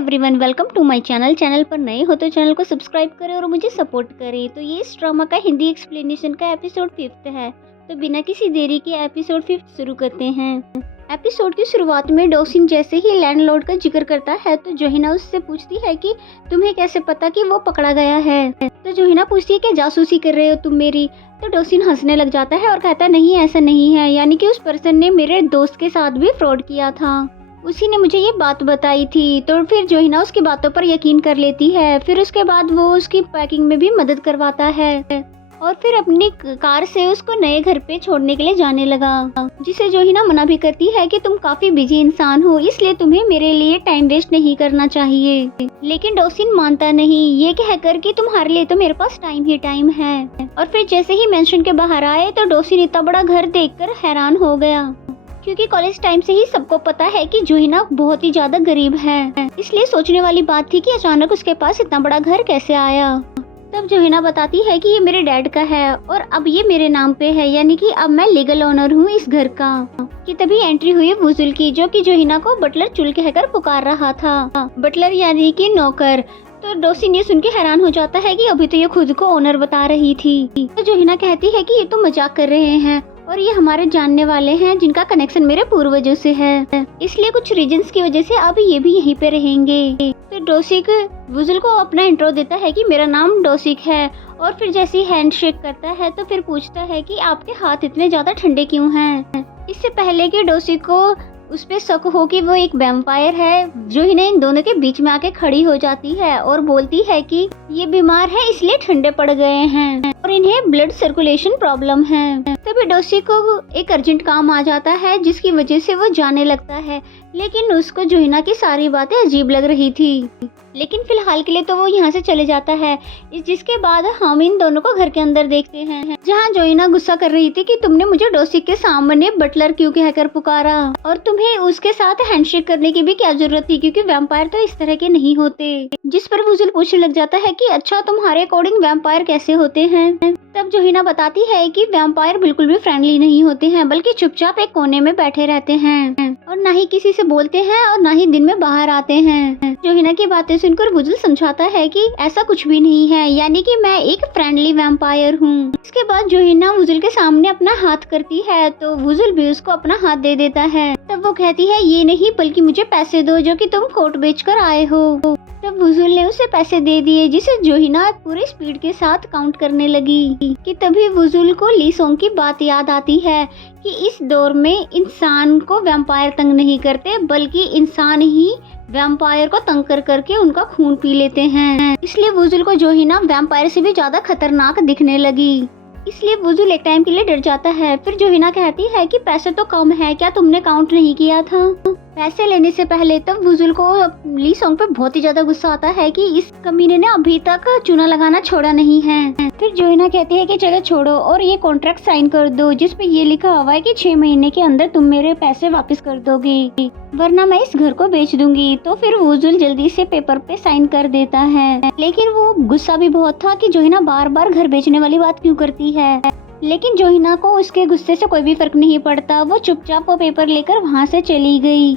Everyone, welcome to my channel पर नए हो तो चैनल को सब्सक्राइब करें और मुझे सपोर्ट करें। तो ये इस ड्रामा का हिंदी एक्सप्लेनेशन का एपिसोड 5 है। तो बिना किसी देरी के एपिसोड 5 शुरू करते हैं। एपिसोड की शुरुआत में डोसिन जैसे ही लैंडलॉर्ड का जिक्र करता है तो जोहिना उससे पूछती है कि तुम्हें कैसे पता कि वो पकड़ा गया है। तो जोहिना पूछती है कि जासूसी कर रहे हो तुम मेरी। तो डोसिन हंसने लग जाता है और कहता है नहीं, ऐसा नहीं है, यानी कि उस पर्सन ने मेरे दोस्त के साथ भी फ्रॉड किया था, उसी ने मुझे ये बात बताई थी। तो फिर जोहिना उसकी बातों पर यकीन कर लेती है। फिर उसके बाद वो उसकी पैकिंग में भी मदद करवाता है और फिर अपनी कार से उसको नए घर पे छोड़ने के लिए जाने लगा, जिसे जोहिना मना भी करती है कि तुम काफी बिजी इंसान हो, इसलिए तुम्हें मेरे लिए टाइम वेस्ट नहीं करना चाहिए। लेकिन डोसिन मानता नहीं, ये कहकर कि तुम्हारे लिए तो मेरे पास टाइम ही टाइम है। और फिर जैसे ही मेंशन के बाहर आए तो डोसिन इतना बड़ा घर देखकर हैरान हो गया, क्योंकि कॉलेज टाइम से ही सबको पता है कि जोहिना बहुत ही ज्यादा गरीब है। इसलिए सोचने वाली बात थी कि अचानक उसके पास इतना बड़ा घर कैसे आया। तब जोहिना बताती है कि ये मेरे डैड का है और अब ये मेरे नाम पे है, यानी कि अब मैं लीगल ओनर हूँ इस घर का। कि तभी एंट्री हुई वुजुल की, जो कि जोहिना को बटलर चुल कहकर पुकार रहा था। बटलर यानी कि नौकर। तो डोसिन ये सुन के हैरान हो जाता है कि अभी तो ये खुद को ओनर बता रही थी। तो जोहिना कहती है कि ये तो मजाक कर रहे हैं और ये हमारे जानने वाले हैं जिनका कनेक्शन मेरे पूर्वजों से है, इसलिए कुछ रीजंस की वजह से अब ये भी यहीं पे रहेंगे। तो डोसिक वुजुल को अपना इंट्रो देता है कि मेरा नाम डोसिक है और फिर जैसे ही हैंडशेक करता है तो फिर पूछता है कि आपके हाथ इतने ज्यादा ठंडे क्यों हैं। इससे पहले कि डोसिक को उस पे शक हो कि वो एक वैम्पायर है, जोहिना इन दोनों के बीच में आके खड़ी हो जाती है और बोलती है कि ये बीमार है इसलिए ठंडे पड़ गए हैं और इन्हें ब्लड सर्कुलेशन प्रॉब्लम है। तभी डोसी को एक अर्जेंट काम आ जाता है जिसकी वजह से वो जाने लगता है, लेकिन उसको जोहिना की सारी बातें अजीब लग रही थी। लेकिन फिलहाल के लिए तो वो यहाँ से चले जाता है। जिसके बाद हम इन दोनों को घर के अंदर देखते हैं, जहाँ जोहिना गुस्सा कर रही थी कि तुमने मुझे डोसिक के सामने बटलर क्यों कहकर पुकारा और तुम्हें उसके साथ हैंडशेक करने की भी क्या जरूरत थी, क्योंकि वैम्पायर तो इस तरह के नहीं होते। जिस पर वुजुल पूछने लग जाता है कि अच्छा तुम्हारे अकॉर्डिंग वैम्पायर कैसे होते हैं। तब जोहिना बताती है कि वैम्पायर बिल्कुल भी फ्रेंडली नहीं होते हैं, बल्कि चुपचाप एक कोने में बैठे रहते हैं और ना ही किसी से बोलते हैं और ना ही दिन में बाहर आते हैं। जोहिना की बातें सुनकर वुजुल समझाता है कि ऐसा कुछ भी नहीं है, यानी कि मैं एक फ्रेंडली वैम्पायर हूँ। इसके बाद जोहिना वुजुल के सामने अपना हाथ करती है तो वुजुल भी उसको अपना हाथ दे देता है। तब वो कहती है ये नहीं बल्कि मुझे पैसे दो जो कि तुम कोट बेचकर आए हो। तब वुजुल ने उसे पैसे दे दिए, जिसे जोहिना पूरी स्पीड के साथ काउंट करने लगी। कि तभी वुजुल को ली सोंग की बात याद आती है कि इस दौर में इंसान को वैम्पायर तंग नहीं करते, बल्कि इंसान ही वैम्पायर को तंग कर करके उनका खून पी लेते हैं। इसलिए वुजुल को जोहिना वैम्पायर से भी ज्यादा खतरनाक दिखने लगी। इसलिए वुजुल एक टाइम के लिए डर जाता है। फिर जोहिना कहती है कि पैसे तो कम है, क्या तुमने काउंट नहीं किया था? पैसे लेने से पहले तब वुजुल को ली सोंग पे बहुत ही ज्यादा गुस्सा आता है कि इस कमीने ने अभी तक चूना लगाना छोड़ा नहीं है। फिर जोहिना कहती है कि चलो छोड़ो और ये कॉन्ट्रैक्ट साइन कर दो जिसपे ये लिखा हुआ है कि 6 महीने के अंदर तुम मेरे पैसे वापस कर दोगे, वरना मैं इस घर को बेच दूंगी। तो फिर वुजुल जल्दी से पेपर पे साइन कर देता है, लेकिन वो गुस्सा भी बहुत था कि जोहिना बार बार घर बेचने वाली बात क्यों करती है। लेकिन जोहिना को उसके गुस्से से कोई भी फर्क नहीं पड़ता, वो चुपचाप वो पेपर लेकर वहाँ से चली गई।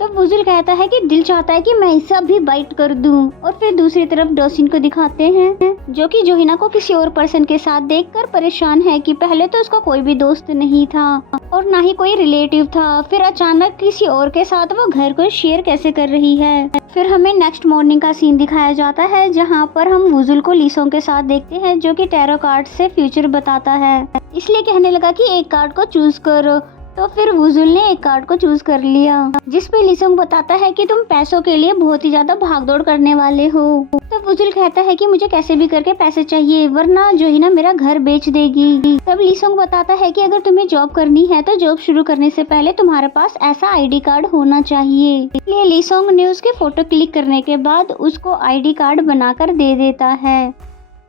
तो वुजुल कहता है कि दिल चाहता है कि मैं इसे अभी बाइट कर दूं। और फिर दूसरी तरफ डोसिन को दिखाते हैं, जो कि जोहिना को किसी और पर्सन के साथ देखकर परेशान है कि पहले तो उसका कोई भी दोस्त नहीं था और ना ही कोई रिलेटिव था, फिर अचानक किसी और के साथ वो घर को शेयर कैसे कर रही है। फिर हमें नेक्स्ट मॉर्निंग का सीन दिखाया जाता है, जहाँ पर हम वुजुल को ली सोंग के साथ देखते हैं, जो कि टैरो कार्ड से फ्यूचर बताता है। इसलिए कहने लगा कि एक कार्ड को चूज करो। तो फिर वुजुल ने एक कार्ड को चूज कर लिया, जिसपे ली सोंग बताता है कि तुम पैसों के लिए बहुत ही ज्यादा भागदौड़ करने वाले हो। तब वुजुल कहता है कि मुझे कैसे भी करके पैसे चाहिए, वरना जोहिना मेरा घर बेच देगी। तब ली सोंग बताता है कि अगर तुम्हें जॉब करनी है तो जॉब शुरू करने से पहले तुम्हारे पास ऐसा आईडी कार्ड होना चाहिए। इसलिए ली सोंग ने उसके फोटो क्लिक करने के बाद उसको आईडी कार्ड बनाकर दे देता है,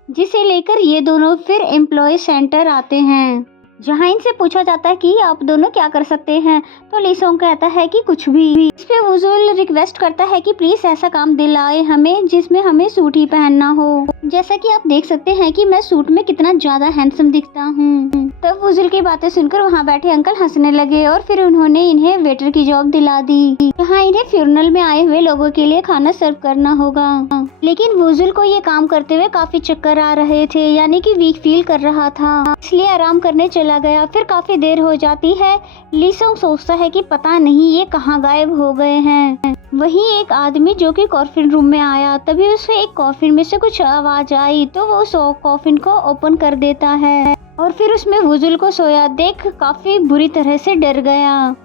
जिसे लेकर ये दोनों फिर एम्प्लॉय सेंटर आते हैं। जहाँ इनसे पूछा जाता है कि आप दोनों क्या कर सकते हैं, तो ली सोंग कहता है कि कुछ भी। इस पे वुजुल रिक्वेस्ट करता है कि प्लीज ऐसा काम दिलाए हमें जिसमें हमें सूट ही पहनना हो। जैसा कि आप देख सकते हैं कि मैं सूट में कितना ज्यादा हैंडसम दिखता हूँ। तब वुजुल की बातें सुनकर वहाँ बैठे अंकल हंसने लगे और फिर उन्होंने इन्हें वेटर की जॉब दिला दी, जहाँ इन्हें फ्यूनरल में आए हुए लोगों के लिए खाना सर्व करना होगा। लेकिन वुजुल को ये काम करते हुए काफी चक्कर आ रहे थे, यानी कि वीक फील कर रहा था, इसलिए आराम करने चला गया। फिर काफी देर हो जाती है। ली सोंग सोचता है कि पता नहीं ये कहाँ गायब हो गए हैं। वहीं एक आदमी जो कि कॉफिन रूम में आया, तभी उसे एक कॉफिन में से कुछ आवाज आई, तो वो उस कॉफिन को ओपन कर देता है और फिर उसमें वुजुल को सोया देख काफी बुरी तरह से डर गया।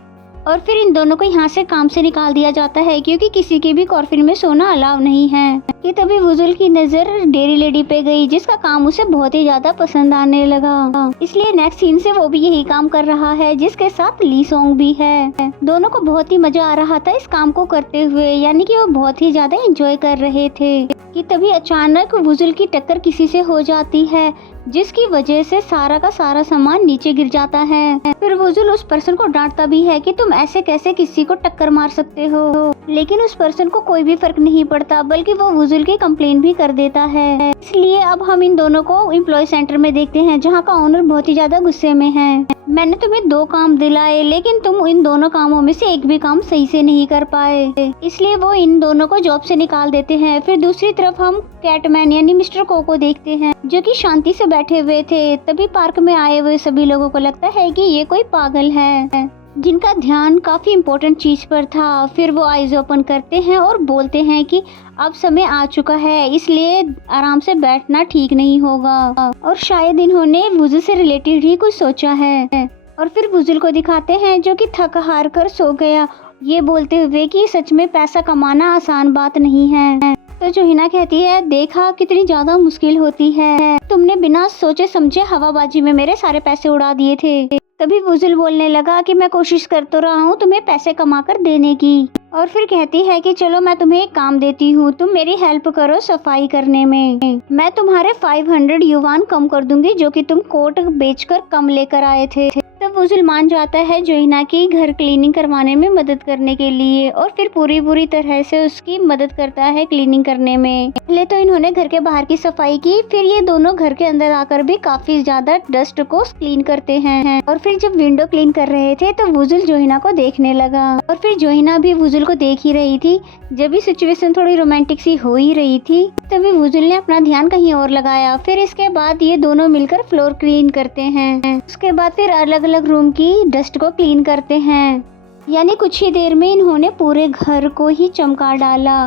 और फिर इन दोनों को यहाँ से काम से निकाल दिया जाता है, क्योंकि किसी के भी कॉफिन में सोना अलाउ नहीं है। कि तभी वुजुल की नजर डेयरी लेडी पे गई, जिसका काम उसे बहुत ही ज्यादा पसंद आने लगा, इसलिए नेक्स्ट सीन से वो भी यही काम कर रहा है, जिसके साथ ली सोंग भी है। दोनों को बहुत ही मजा आ रहा था इस काम को करते हुए, यानी कि वो बहुत ही ज्यादा एंजॉय कर रहे थे। कि तभी अचानक वुजुल की टक्कर किसी से हो जाती है, जिसकी वजह से सारा का सारा सामान नीचे गिर जाता है। फिर वुजुल उस पर्सन को डांटता भी है कि तुम ऐसे कैसे किसी को टक्कर मार सकते हो, लेकिन उस पर्सन को कोई भी फर्क नहीं पड़ता, बल्कि वो वुजुल की कंप्लेन भी कर देता है। इसलिए अब हम इन दोनों को एम्प्लॉय सेंटर में देखते हैं, जहाँ का ओनर बहुत ही ज्यादा गुस्से में है। मैंने तुम्हें 2 काम दिलाए, लेकिन तुम इन दोनों कामों में से एक भी काम सही से नहीं कर पाए, इसलिए वो इन दोनों को जॉब से निकाल देते हैं। फिर दूसरी तरफ हम कैटमैन यानी मिस्टर को देखते हैं, जो कि शांति से बैठे हुए थे। तभी पार्क में आए हुए सभी लोगों को लगता है कि ये कोई पागल है, जिनका ध्यान काफी इम्पोर्टेंट चीज पर था। फिर वो आईज ओपन करते हैं और बोलते हैं कि अब समय आ चुका है, इसलिए आराम से बैठना ठीक नहीं होगा, और शायद इन्होंने वुजुल से रिलेटेड ही कुछ सोचा है। और फिर वुजुल को दिखाते हैं, जो कि थक हार कर सो गया, ये बोलते हुए कि सच में पैसा कमाना आसान बात नहीं है। तो जोहिना कहती है, देखा कितनी ज्यादा मुश्किल होती है, तुमने बिना सोचे समझे हवाबाजी में मेरे सारे पैसे उड़ा दिए थे। तभी वुजुल बोलने लगा कि मैं कोशिश कर तो रहा हूँ तुम्हें पैसे कमा कर देने की। और फिर कहती है कि चलो मैं तुम्हें एक काम देती हूँ, तुम मेरी हेल्प करो सफाई करने में, मैं तुम्हारे 500 युवान कम कर दूंगी, जो कि तुम कोट बेचकर कम लेकर आए थे। तब वुजुल मान जाता है जोहिना की घर क्लीनिंग करवाने में मदद करने के लिए, और फिर पूरी तरह से उसकी मदद करता है क्लीनिंग करने में। पहले तो इन्होंने घर के बाहर की सफाई की, फिर ये दोनों घर के अंदर आकर भी काफी ज्यादा डस्ट को क्लीन करते हैं। और फिर जब विंडो क्लीन कर रहे थे तो वुजुल जोहिना को देखने लगा, और फिर जोहिना भी वुजुल को देख ही रही थी। जब भी सिचुएशन थोड़ी रोमांटिक सी हो ही रही थी, तभी वुजुल ने अपना ध्यान कहीं और लगाया। फिर इसके बाद ये दोनों मिलकर फ्लोर क्लीन करते हैं। उसके बाद फिर अलग अलग रूम की डस्ट को क्लीन करते हैं, यानी कुछ ही देर में इन्होंने पूरे घर को ही चमका डाला।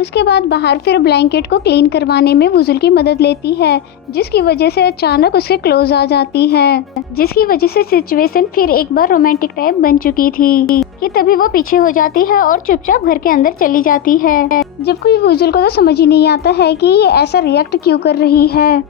उसके बाद बाहर फिर ब्लैंकेट को क्लीन करवाने में वुजुल की मदद लेती है, जिसकी वजह से अचानक उसके क्लोज आ जाती है, जिसकी वजह से सिचुएशन फिर एक बार रोमांटिक टाइप बन चुकी थी। कि तभी वो पीछे हो जाती है और चुपचाप घर के अंदर चली जाती है, जबकि वुजुल को तो समझ ही नहीं आता है कि ये ऐसा रिएक्ट क्यों कर रही है।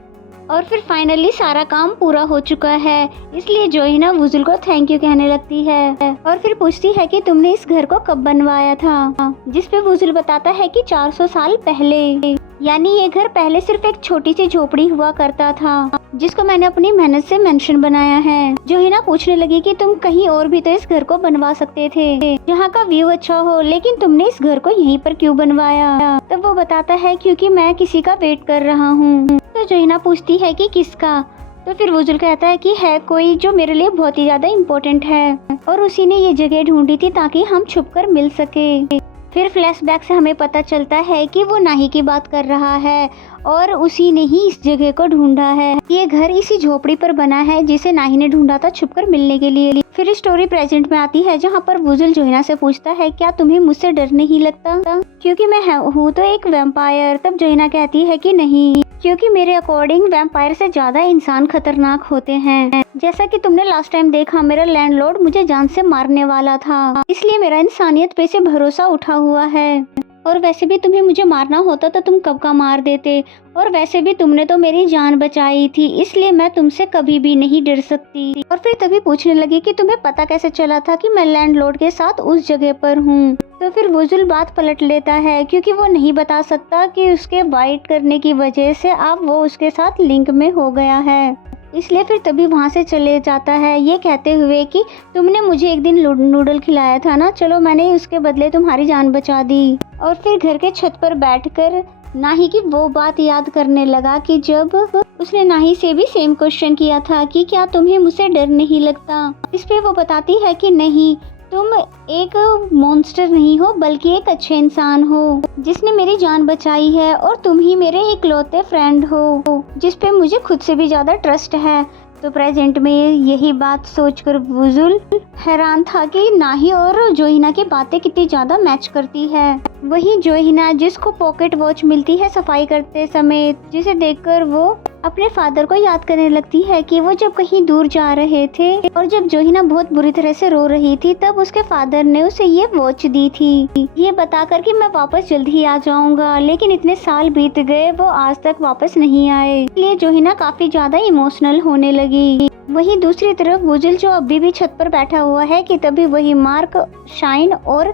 और फिर फाइनली सारा काम पूरा हो चुका है, इसलिए जोहिना वुजुल को थैंक यू कहने लगती है, और फिर पूछती है कि तुमने इस घर को कब बनवाया था, जिस पे वुजुल बताता है कि 400 साल पहले, यानी ये घर पहले सिर्फ एक छोटी सी झोपड़ी हुआ करता था, जिसको मैंने अपनी मेहनत से मेंशन बनाया है। जोहिना पूछने लगी कि तुम कहीं और भी तो इस घर को बनवा सकते थे, जहाँ का व्यू अच्छा हो, लेकिन तुमने इस घर को यहीं पर क्यों बनवाया। तब वो बताता है क्योंकि मैं किसी का वेट कर रहा हूँ। तो जोहिना पूछती है कि किसका, तो फिर वुजुल कहता है कि है कोई जो मेरे लिए बहुत ही ज्यादा इम्पोर्टेंट है, और उसी ने ये जगह ढूंढी थी ताकि हम छुपकर मिल सके। फिर फ्लैशबैक से हमें पता चलता है कि वो नाही की बात कर रहा है, और उसी ने ही इस जगह को ढूंढा है। ये घर इसी झोपड़ी पर बना है जिसे नाही ने ढूंढा था छुपकर मिलने के लिए। फिर स्टोरी प्रेजेंट में आती है, जहाँ पर वुजुल जोहिना से पूछता है क्या तुम्हें मुझसे डर नहीं लगता, क्योंकि मैं हूँ तो एक वैम्पायर। तब जोहिना कहती है कि नहीं, क्योंकि मेरे अकॉर्डिंग वैम्पायर से ज्यादा इंसान खतरनाक होते हैं। जैसा कि तुमने लास्ट टाइम देखा, मेरा लैंडलॉर्ड मुझे जान से मारने वाला था, इसलिए मेरा इंसानियत पे से भरोसा उठा हुआ है। और वैसे भी तुम्हें मुझे मारना होता तो तुम कब का मार देते, और वैसे भी तुमने तो मेरी जान बचाई थी, इसलिए मैं तुमसे कभी भी नहीं डर सकती। और फिर तभी पूछने लगी कि तुम्हें पता कैसे चला था कि मैं लैंडलॉर्ड के साथ उस जगह पर हूँ। तो फिर वुजुल बात पलट लेता है, क्योंकि वो नहीं बता सकता कि उसके वाइट करने की वजह से अब वो उसके साथ लिंक में हो गया है। इसलिए फिर तभी वहाँ से चले जाता है, ये कहते हुए कि तुमने मुझे एक दिन नूडल खिलाया था ना, चलो मैंने उसके बदले तुम्हारी जान बचा दी। और फिर घर के छत पर बैठकर नाही की वो बात याद करने लगा कि जब उसने नाही से भी सेम क्वेश्चन किया था कि क्या तुम्हें मुझसे डर नहीं लगता। इस पे वो बताती है कि नहीं, तुम एक मॉन्स्टर नहीं हो बल्कि एक अच्छे इंसान हो जिसने मेरी जान बचाई है, और तुम ही मेरे इकलौते फ्रेंड हो जिस पे मुझे खुद से भी ज़्यादा ट्रस्ट है। तो प्रेजेंट में यही बात सोचकर वुजुल हैरान था कि नाही और जोहिना की बातें कितनी ज़्यादा मैच करती है। वहीं जोहिना, जिसको पॉकेट वॉच मिलती है सफाई करते समय, जिसे देखकर वो अपने फादर को याद करने लगती है कि वो जब कहीं दूर जा रहे थे और जब जोहिना बहुत बुरी तरह से रो रही थी तब उसके फादर ने उसे ये वॉच दी थी, ये बताकर कि मैं वापस जल्द ही आ जाऊंगा। लेकिन इतने साल बीत गए, वो आज तक वापस नहीं आए, इसलिए जोहिना काफी ज्यादा इमोशनल होने लगी। वहीं दूसरी तरफ वुजुल, जो अभी भी छत पर बैठा हुआ है, कि तभी वही मार्क शाइन और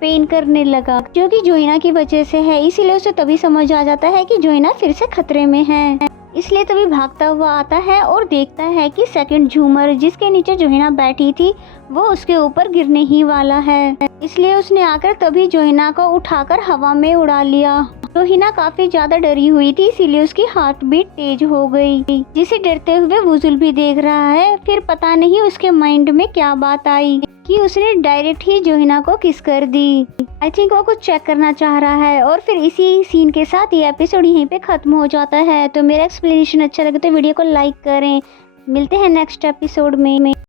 पेन करने लगा, जो कि जोहिना की वजह से है। इसीलिए उसे तभी समझ आ जाता है कि जोहिना फिर से खतरे में है। इसलिए तभी भागता हुआ आता है और देखता है कि सेकंड झूमर, जिसके नीचे जोहिना बैठी थी, वो उसके ऊपर गिरने ही वाला है। इसलिए उसने आकर तभी जोहिना को उठाकर हवा में उड़ा लिया। जोहिना काफी ज्यादा डरी हुई थी, इसीलिए उसकी हार्ट बीट तेज हो गई, जिसे डरते हुए वुजुल भी देख रहा है। फिर पता नहीं उसके माइंड में क्या बात आई कि उसने डायरेक्ट ही जोहिना को किस कर दी। आई थिंक वो कुछ चेक करना चाह रहा है। और फिर इसी सीन के साथ ये एपिसोड यहीं पे खत्म हो जाता है। तो मेरा एक्सप्लेनेशन अच्छा लगे तो वीडियो को लाइक करें। मिलते हैं नेक्स्ट एपिसोड में।